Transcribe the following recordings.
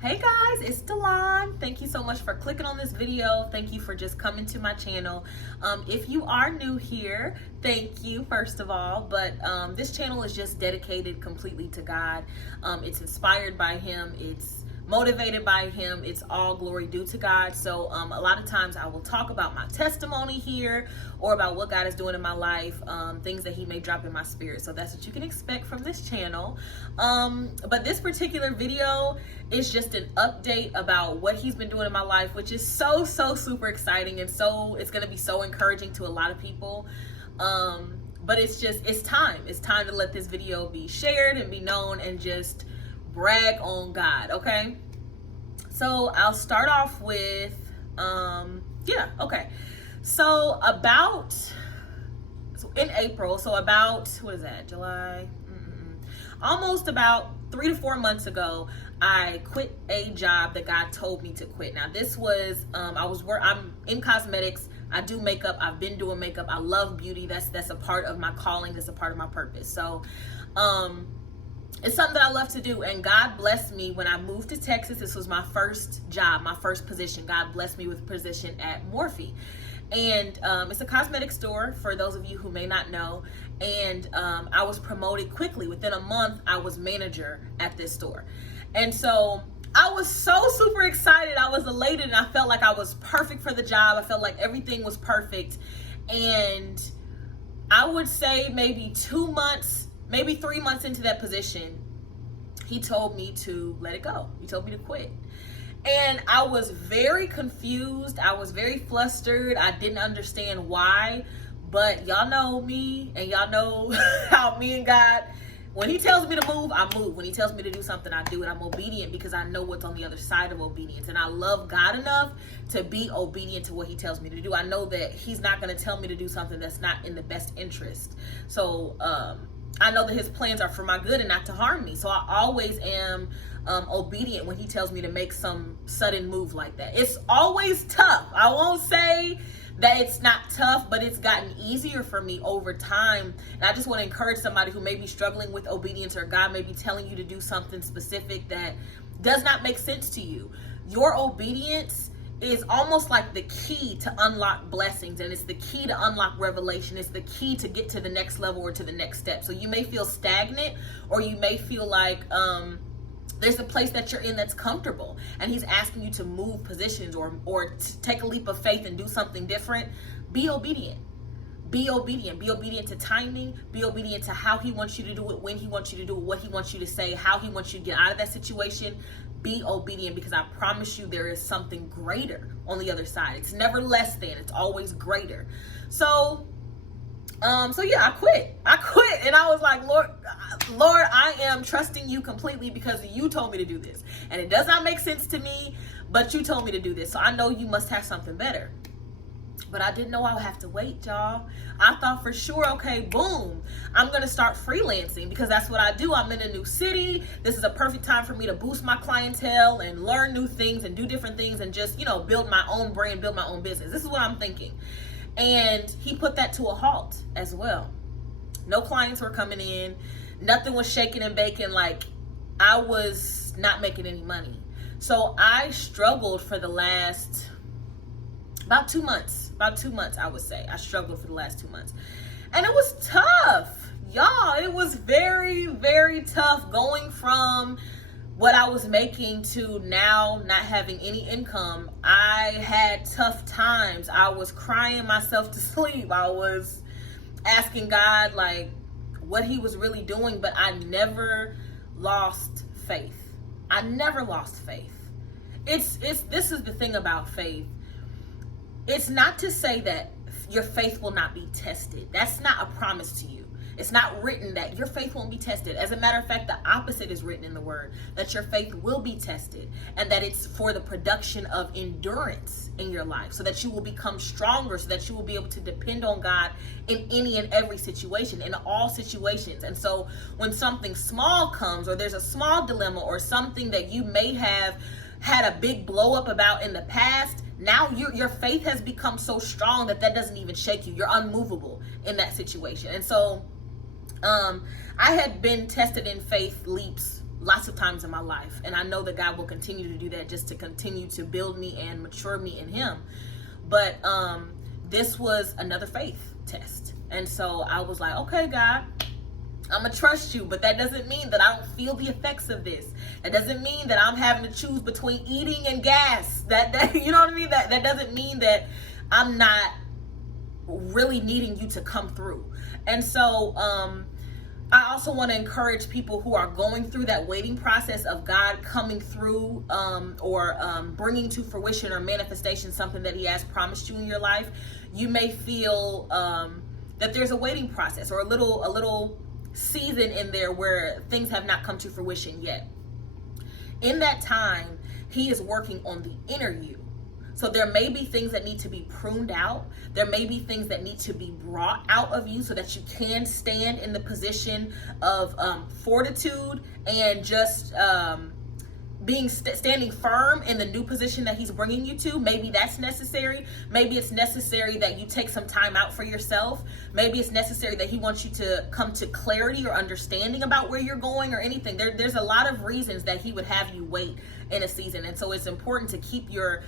Hey guys, it's Delon. Thank you so much for clicking on this video. Thank you for just coming to my channel. If you are new here, thank you first of all, but this channel is just dedicated completely to God. It's inspired by Him. It's motivated by Him. It's all glory due to God. So a lot of times I will talk about my testimony here or about what God is doing in my life, things that He may drop in my spirit. So that's what you can expect from this channel. But this particular video is just an update about what He's been doing in my life, which is so super exciting, and so it's going to be so encouraging to a lot of people. But it's time to let this video be shared and be known and just brag on God. Okay, so I'll start off with so in April, so about, what is that, July, almost about 3 to 4 months ago, I quit a job that God told me to quit. Now this was, I'm in cosmetics. I do makeup. I've been doing makeup. I love beauty. That's a part of my calling. That's a part of my purpose. So, it's something that I love to do. And God blessed me when I moved to Texas. This was my first job, my first position. God blessed me with a position at Morphe. And it's a cosmetic store, for those of you who may not know. And I was promoted quickly. Within a month, I was manager at this store. And so I was so super excited. I was elated, and I felt like I was perfect for the job. I felt like everything was perfect. And I would say maybe 2 months, maybe 3 months into that position, He told me to let it go. He told me to quit. And I was very confused. I was very flustered. I didn't understand why. But y'all know me, and y'all know how me and God, when He tells me to move, I move. When He tells me to do something, I do it. I'm obedient because I know what's on the other side of obedience. And I love God enough to be obedient to what He tells me to do. I know that He's not going to tell me to do something that's not in the best interest. So I know that His plans are for my good and not to harm me. So I always am obedient when He tells me to make some sudden move like that. It's always tough. I won't say that it's not tough, but it's gotten easier for me over time. And I just want to encourage somebody who may be struggling with obedience, or God may be telling you to do something specific that does not make sense to you. Your obedience is almost like the key to unlock blessings, and it's the key to unlock revelation. It's the key to get to the next level or to the next step. So you may feel stagnant, or you may feel like there's a place that you're in that's comfortable, and He's asking you to move positions or to take a leap of faith and do something different. Be obedient. Be obedient. Be obedient to timing. Be obedient to how He wants you to do it, when He wants you to do it, what He wants you to say, how He wants you to get out of that situation. Be obedient, because I promise you there is something greater on the other side. It's never less than. It's always greater. So yeah, I quit. And I was like, Lord, I am trusting You completely, because You told me to do this. And it does not make sense to me, but You told me to do this. So I know You must have something better. But I didn't know I would have to wait, y'all. I thought for sure, okay, boom, I'm going to start freelancing, because that's what I do. I'm in a new city. This is a perfect time for me to boost my clientele and learn new things and do different things and just, build my own brand, build my own business. This is what I'm thinking. And He put that to a halt as well. No clients were coming in. Nothing was shaking and baking. Like, I was not making any money. So I struggled for the last about 2 months. About 2 months, I would say. I struggled for the last 2 months. And it was tough. Y'all, it was very, very tough going from what I was making to now not having any income. I had tough times. I was crying myself to sleep. I was asking God, like, what He was really doing, but I never lost faith. I never lost faith. This is the thing about faith. It's not to say that your faith will not be tested. That's not a promise to you. It's not written that your faith won't be tested. As a matter of fact, the opposite is written in the Word, that your faith will be tested, and that it's for the production of endurance in your life, so that you will become stronger, so that you will be able to depend on God in any and every situation, in all situations. And so when something small comes, or there's a small dilemma, or something that you may have had a big blow up about in the past, now your faith has become so strong that doesn't even shake you. You're unmovable in that situation. And so I had been tested in faith leaps lots of times in my life. And I know that God will continue to do that, just to continue to build me and mature me in him. But this was another faith test. And so I was like, okay, God, I'm gonna trust you, but that doesn't mean that I don't feel the effects of this. That doesn't mean that I'm having to choose between eating and gas. That you know what I mean? That doesn't mean that I'm not really needing you to come through. And so I also want to encourage people who are going through that waiting process of God coming through or bringing to fruition or manifestation something that he has promised you in your life. You may feel that there's a waiting process or a little season in there where things have not come to fruition yet. In that time, he is working on the inner you. So there may be things that need to be pruned out. There may be things that need to be brought out of you so that you can stand in the position of fortitude and just standing firm in the new position that he's bringing you to. Maybe that's necessary. Maybe it's necessary that you take some time out for yourself. Maybe it's necessary that he wants you to come to clarity or understanding about where you're going or anything. There's a lot of reasons that he would have you wait in a season. And so it's important to keep your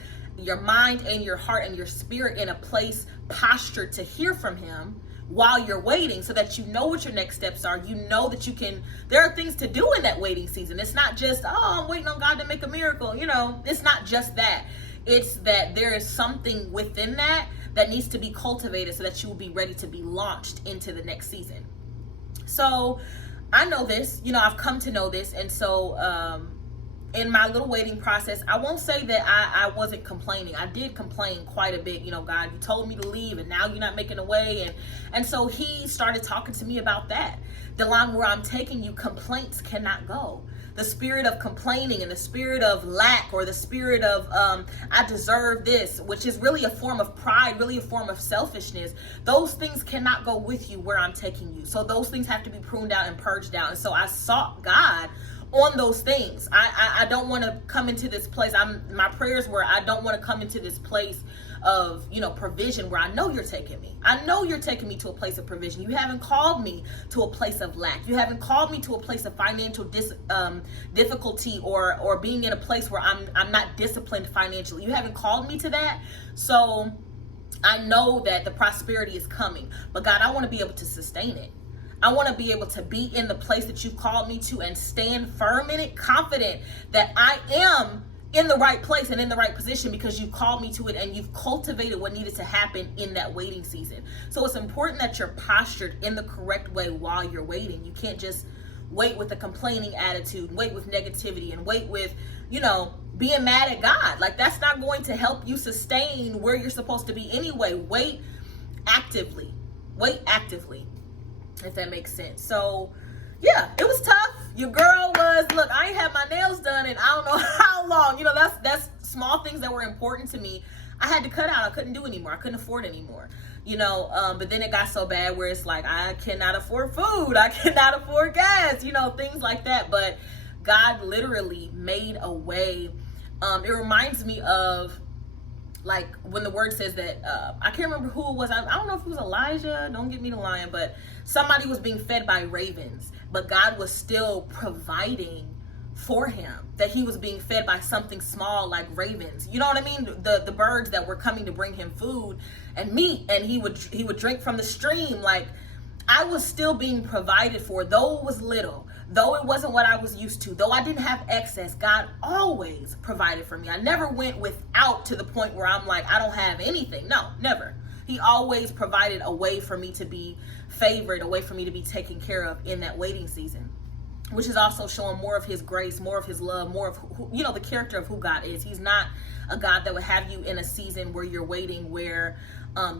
mind and your heart and your spirit in a place postured to hear from him while you're waiting, so that you know what your next steps are. You know that there are things to do in that waiting season. It's not just, oh, I'm waiting on God to make a miracle. It's not just that. It's that there is something within that needs to be cultivated so that you will be ready to be launched into the next season. So I know this, I've come to know this. And so, in my little waiting process, I won't say that I wasn't complaining. I did complain quite a bit. God, you told me to leave and now you're not making a way. And so he started talking to me about that. Delon, where I'm taking you, complaints cannot go. The spirit of complaining and the spirit of lack or the spirit of I deserve this, which is really a form of pride, really a form of selfishness. Those things cannot go with you where I'm taking you. So those things have to be pruned out and purged out. And so I sought God on those things. I don't want to come into this place. My prayers were, I don't want to come into this place of provision where I know you're taking me. I know you're taking me to a place of provision. You haven't called me to a place of lack. You haven't called me to a place of financial difficulty or being in a place where I'm not disciplined financially. You haven't called me to that. So I know that the prosperity is coming, but God, I want to be able to sustain it. I want to be able to be in the place that you've called me to and stand firm in it, confident that I am in the right place and in the right position because you've called me to it and you've cultivated what needed to happen in that waiting season. So it's important that you're postured in the correct way while you're waiting. You can't just wait with a complaining attitude, wait with negativity, and wait with, being mad at God. Like, that's not going to help you sustain where you're supposed to be anyway. Wait actively, if that makes sense. So yeah, it was tough. Your girl look, I ain't had my nails done in I don't know how long. That's small things that were important to me. I had to cut out. I couldn't do anymore. I couldn't afford anymore. But then it got so bad where it's like, I cannot afford food. I cannot afford gas, things like that. But God literally made a way. It reminds me of, like, when the word says that, I can't remember who it was. I don't know if it was Elijah. Don't get me to lying, but somebody was being fed by ravens, but God was still providing for him, that he was being fed by something small like ravens. You know what I mean? The birds that were coming to bring him food and meat, and he would drink from the stream. Like, I was still being provided for, though it was little, though it wasn't what I was used to, though I didn't have excess. God always provided for me. I never went without to the point where I'm like, I don't have anything. No, never. He always provided a way for me to be favored, a way for me to be taken care of in that waiting season, which is also showing more of his grace, more of his love, more of the character of who God is. He's not a God that would have you in a season where you're waiting, where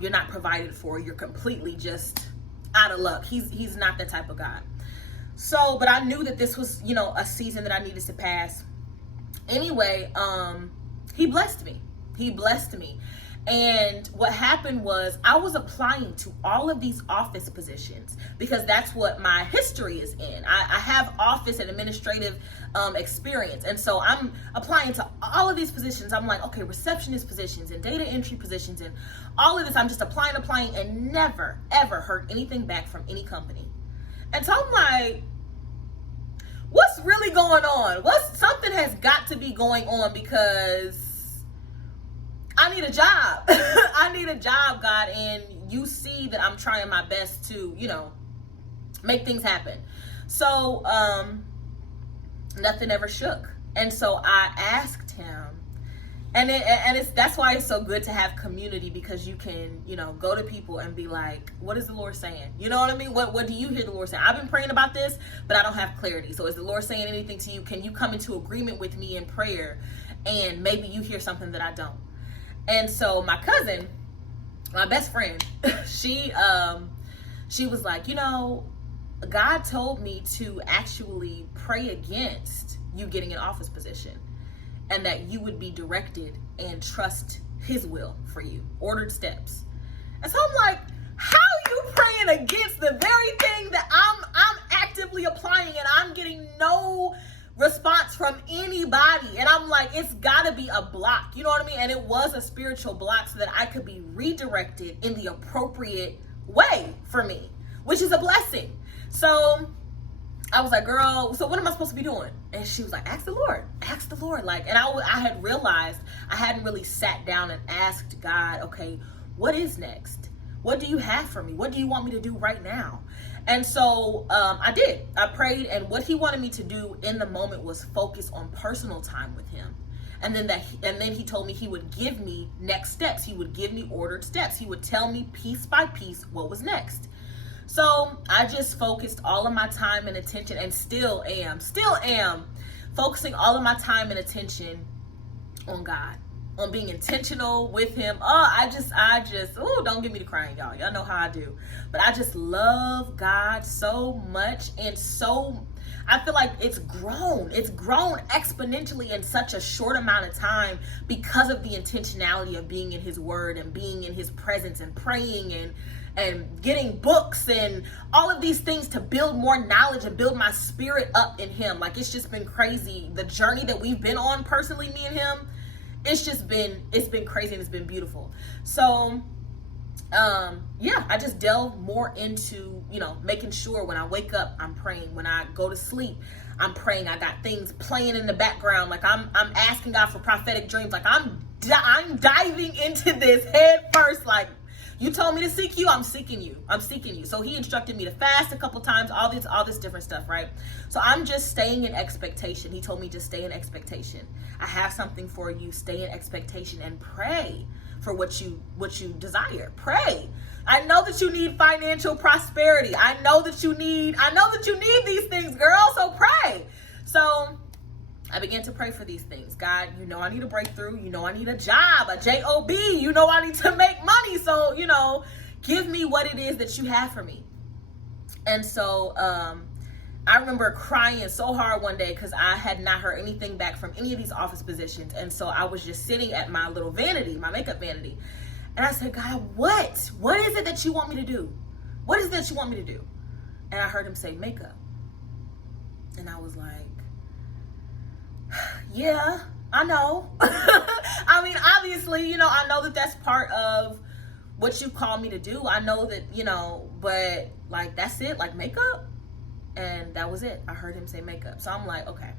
you're not provided for, you're completely just out of luck. He's not that type of God. So, but I knew that this was, a season that I needed to pass. Anyway, he blessed me. And what happened was, I was applying to all of these office positions because that's what my history is in. I have office and administrative experience. And so I'm applying to all of these positions. I'm like, okay, receptionist positions and data entry positions and all of this. I'm just applying and never, ever heard anything back from any company. And so I'm like, what's really going on? Something has got to be going on, because I need a job. I need a job, God, and you see that I'm trying my best to, make things happen. So, nothing ever shook. And so I asked him, that's why it's so good to have community, because you can, go to people and be like, what is the Lord saying? You know what I mean? What do you hear the Lord saying? I've been praying about this, but I don't have clarity. So is the Lord saying anything to you? Can you come into agreement with me in prayer? And maybe you hear something that I don't. And so my cousin, my best friend, she was like, God told me to actually pray against you getting an office position, and that you would be directed and trust his will for you, ordered steps. And so I'm like, how are you praying against the very thing that I'm actively applying, and I'm getting no response from anybody? And I'm like, it's gotta be a block, you know what I mean? And it was a spiritual block, so that I could be redirected in the appropriate way for me, which is a blessing. So I was like, girl, so what am I supposed to be doing? And she was like, ask the Lord. Like, and I had realized I hadn't really sat down and asked God, okay, what is next? What do you have for me? What do you want me to do right now? And so I did. I prayed, and what he wanted me to do in the moment was focus on personal time with him. And then he told me he would give me next steps. He would give me ordered steps. He would tell me piece by piece what was next. So I just focused all of my time and attention, and still am focusing all of my time and attention on God, on being intentional with him. Don't get me to crying, y'all. Y'all know how I do. But I just love God so much, and so I feel like it's grown exponentially in such a short amount of time, because of the intentionality of being in his word and being in his presence and praying and getting books and all of these things to build more knowledge and build my spirit up in him. Like, it's just been crazy. The journey that we've been on personally, me and him, it's been crazy, and it's been beautiful. So, I just delve more into, making sure when I wake up, I'm praying. When I go to sleep, I'm praying. I got things playing in the background. Like, I'm asking God for prophetic dreams. Like, I'm diving into this head first. Like, you told me to seek you, I'm seeking you. So he instructed me to fast a couple times, all this different stuff, right? So I'm just staying in expectation. He told me to stay in expectation. I have something for you. Stay in expectation and pray for what you desire. Pray. I know that you need financial prosperity. I know that you need these things, girl. So pray. So I began to pray for these things. God, I need a breakthrough. I need a job, a job. I need to make money. So, give me what it is that you have for me. And so I remember crying so hard one day, because I had not heard anything back from any of these office positions. And so I was just sitting at my little vanity, my makeup vanity. And I said, God, what is it that you want me to do? What is it that you want me to do? And I heard him say makeup. And I was like, yeah, I know. I mean, obviously, I know that that's part of what you call me to do. I know that, but like, that's it, like makeup. And that was it. I heard him say makeup. So I'm like, okay.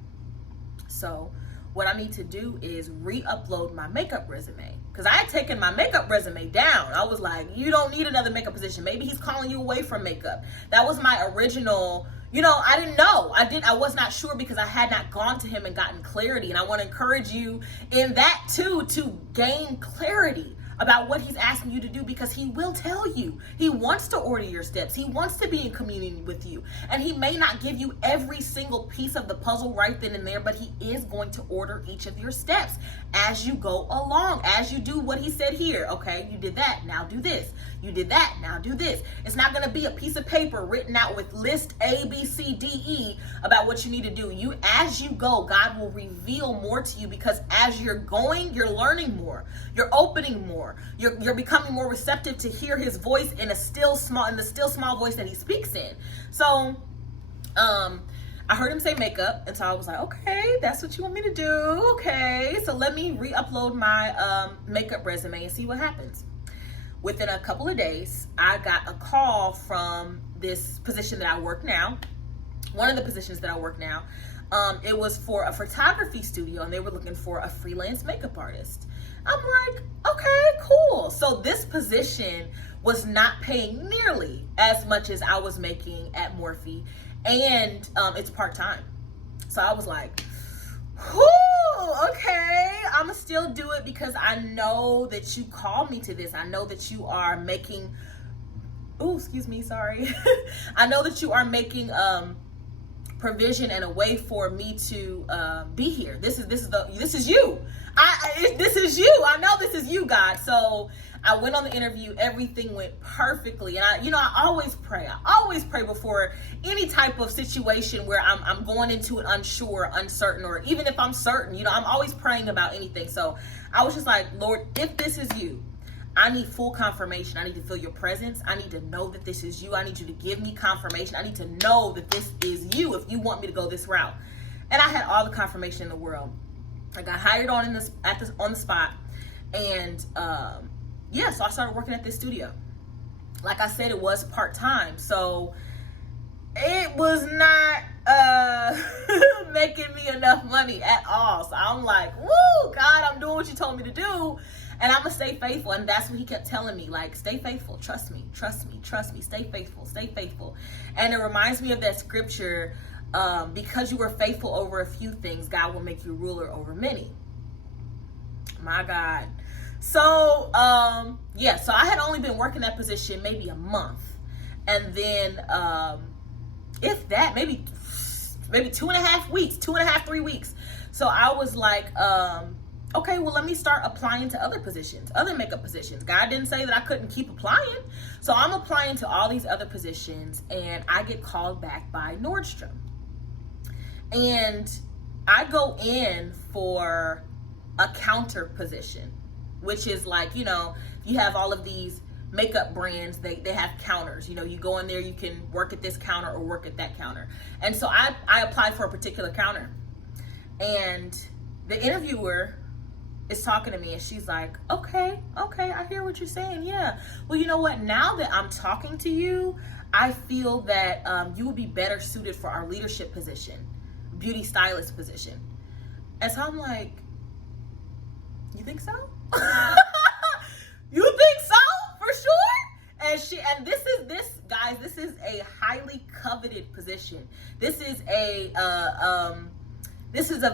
So what I need to do is re-upload my makeup resume, because I had taken my makeup resume down. I was like, you don't need another makeup position. Maybe he's calling you away from makeup. That was my original, I didn't know. I was not sure, because I had not gone to him and gotten clarity. And I want to encourage you in that too, to gain clarity about what he's asking you to do, because he will tell you. He wants to order your steps. He wants to be in communion with you. And he may not give you every single piece of the puzzle right then and there, but he is going to order each of your steps as you go along, as you do what he said here. Okay, you did that, now do this. You did that, now do this. It's not going to be a piece of paper written out with list A, B, C, D, E about what you need to do. As you go, God will reveal more to you, because as you're going, you're learning more. You're opening more. You're becoming more receptive to hear his voice in the still small voice that he speaks in. So, I heard him say makeup, and so I was like, okay, that's what you want me to do. Okay, so let me re-upload my makeup resume and see what happens. Within a couple of days, I got a call from this position that I work now, one of the positions that I work now, it was for a photography studio, and they were looking for a freelance makeup artist. I'm like, okay, cool. So this position was not paying nearly as much as I was making at Morphe, and it's part-time. So I was like, whew, okay, I'm gonna still do it because I know that you called me to this. I know that you are making, I know that you are making provision and a way for me to be here. This is you. This is you. I know this is you, God. So I went on the interview. Everything went perfectly. And I always pray. I always pray before any type of situation where I'm going into it unsure, uncertain, or even if I'm certain, I'm always praying about anything. So I was just like, Lord, if this is you, I need full confirmation. I need to feel your presence. I need to know that this is you. I need you to give me confirmation. I need to know that this is you if you want me to go this route. And I had all the confirmation in the world. I got hired on the spot. And so I started working at this studio. Like I said, it was part-time. So it was not making me enough money at all. So I'm like, woo, God, I'm doing what you told me to do. And I'm going to stay faithful. And that's what he kept telling me. Like, stay faithful. Trust me. Stay faithful. Stay faithful. And it reminds me of that scripture, because you were faithful over a few things, God will make you ruler over many. My God. So, so I had only been working that position maybe a month. And then, if that, maybe 2.5 weeks, 2.5, 3 weeks. So I was like, okay, well, let me start applying to other positions, other makeup positions. God didn't say that I couldn't keep applying. So I'm applying to all these other positions, and I get called back by Nordstrom. And I go in for a counter position, which is like, you have all of these makeup brands, they have counters. You go in there, you can work at this counter or work at that counter. And so I applied for a particular counter. And the interviewer is talking to me, and she's like, okay, I hear what you're saying. Yeah. Well, you know what? Now that I'm talking to you, I feel that you would be better suited for our leadership position, beauty stylist position. And so I'm like, you think so? You think so? For sure? And this is a highly coveted position. This is a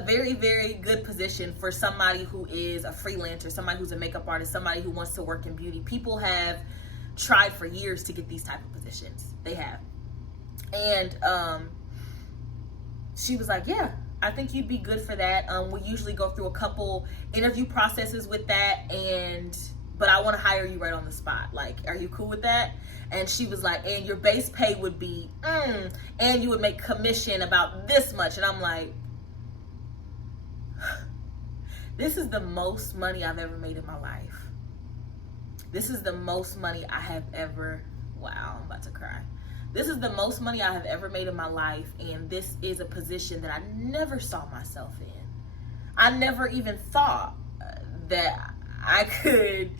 very, very good position for somebody who is a freelancer, somebody who's a makeup artist, somebody who wants to work in beauty. People have tried for years to get these type of positions. They have. And she was like, yeah, I think you'd be good for that. We usually go through a couple interview processes with that, but I want to hire you right on the spot. Like, are you cool with that? And she was like, and your base pay would be, and you would make commission about this much. And I'm like, this is the most money I've ever made in my life. This is the most money I have ever, wow, I'm about to cry. This is the most money I have ever made in my life, and this is a position that I never saw myself in. I never even thought that I could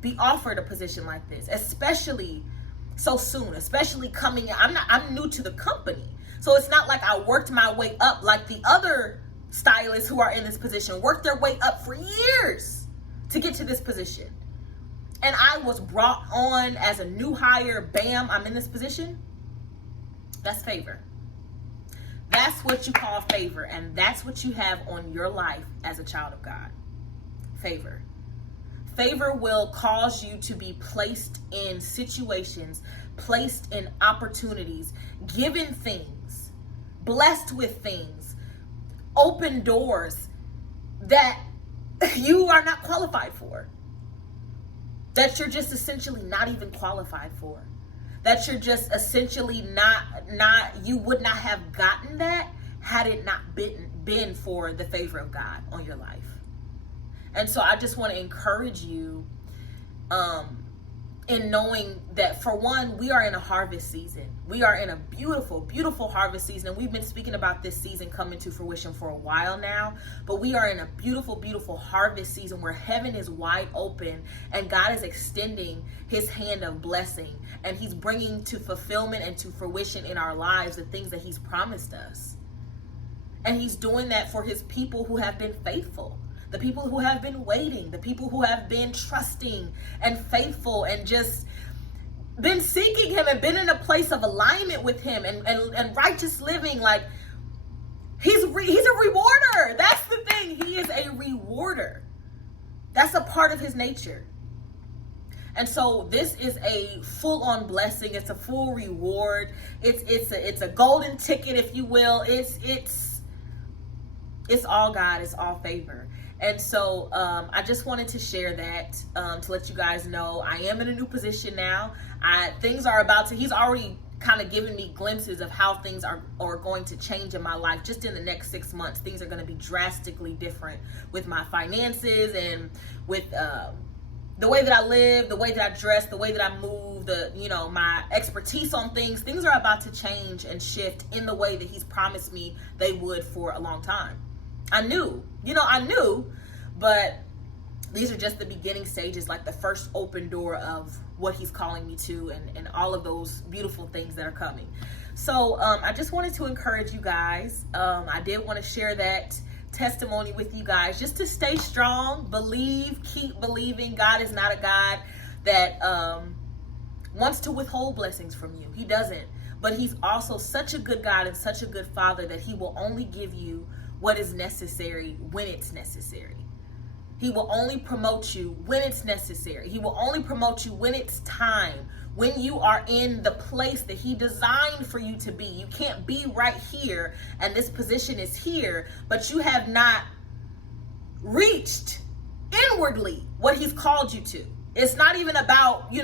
be offered a position like this, especially so soon, especially coming in. I'm new to the company. So it's not like I worked my way up like the other stylists who are in this position worked their way up for years to get to this position. And I was brought on as a new hire. Bam, I'm in this position. That's favor. That's what you call favor. And that's what you have on your life as a child of God. Favor. Favor will cause you to be placed in situations, placed in opportunities, given things, blessed with things, open doors that you are not qualified for, that you're just essentially not even qualified for, that you're just essentially you would not have gotten that had it not been for the favor of God on your life. And so I just want to encourage you, in knowing that, for one, we are in a harvest season. We are in a beautiful, beautiful harvest season. And we've been speaking about this season coming to fruition for a while now. But we are in a beautiful, beautiful harvest season where heaven is wide open and God is extending his hand of blessing. And he's bringing to fulfillment and to fruition in our lives the things that he's promised us. And he's doing that for his people who have been faithful. The people who have been waiting, the people who have been trusting and faithful and just been seeking him and been in a place of alignment with him and righteous living. Like, he's a rewarder. That's the thing. He is a rewarder. That's a part of his nature. And so this is a full-on blessing. It's a full reward. It's a golden ticket, if you will. It's all God. It's all favor. And so I just wanted to share that to let you guys know I am in a new position now. Things are about to, he's already kind of given me glimpses of how things are going to change in my life. Just in the next 6 months, things are going to be drastically different with my finances and with the way that I live, the way that I dress, the way that I move, my expertise on things. Things are about to change and shift in the way that he's promised me they would for a long time. I knew, but these are just the beginning stages, like the first open door of what he's calling me to and all of those beautiful things that are coming. So I just wanted to encourage you guys. I did want to share that testimony with you guys, just to stay strong, believe, keep believing. God is not a God that wants to withhold blessings from you. He doesn't. But he's also such a good God and such a good Father that he will only give you what is necessary when it's necessary. He will only promote you when it's necessary. He will only promote you when it's time, when you are in the place that he designed for you to be. You can't be right here and this position is here, but you have not reached inwardly what he's called you to. It's not even about, it's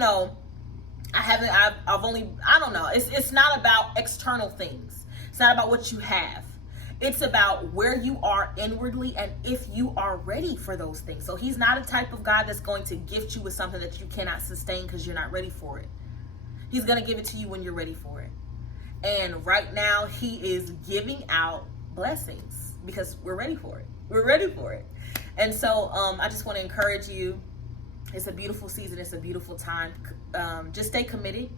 not about external things. It's not about what you have. It's about where you are inwardly and if you are ready for those things. So he's not a type of God that's going to gift you with something that you cannot sustain because you're not ready for it. He's going to give it to you when you're ready for it. And right now he is giving out blessings because we're ready for it. We're ready for it. And so I just want to encourage you. It's a beautiful season. It's a beautiful time. Just stay committed.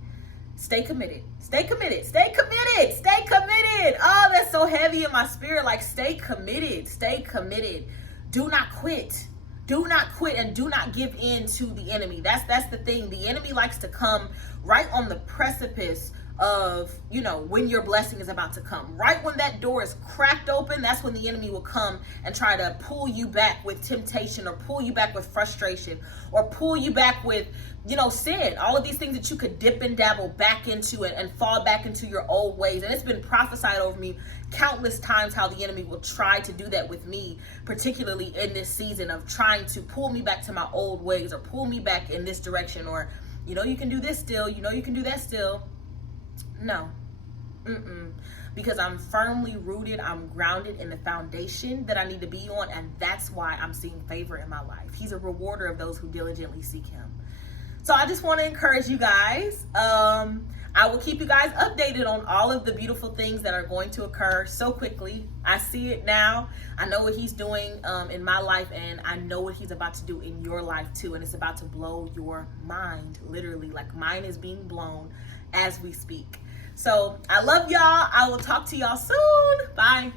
Stay committed. Stay committed. Stay committed. Stay committed. Oh, that's so heavy in my spirit. Like, stay committed. Stay committed. Do not quit. Do not quit and do not give in to the enemy. That's the thing. The enemy likes to come right on the precipice of, when your blessing is about to come. Right when that door is cracked open, that's when the enemy will come and try to pull you back with temptation or pull you back with frustration or pull you back with, sin. All of these things that you could dip and dabble back into and fall back into your old ways. And it's been prophesied over me countless times how the enemy will try to do that with me, particularly in this season of trying to pull me back to my old ways or pull me back in this direction or, you can do this still, you can do that still. No. Because I'm firmly rooted, I'm grounded in the foundation that I need to be on, and that's why I'm seeing favor in my life. He's a rewarder of those who diligently seek him. So I just want to encourage you guys. I will keep you guys updated on all of the beautiful things that are going to occur so quickly. I see it now. I know what he's doing in my life, and I know what he's about to do in your life too. And it's about to blow your mind, literally. Like, mine is being blown as we speak. So I love y'all. I will talk to y'all soon. Bye.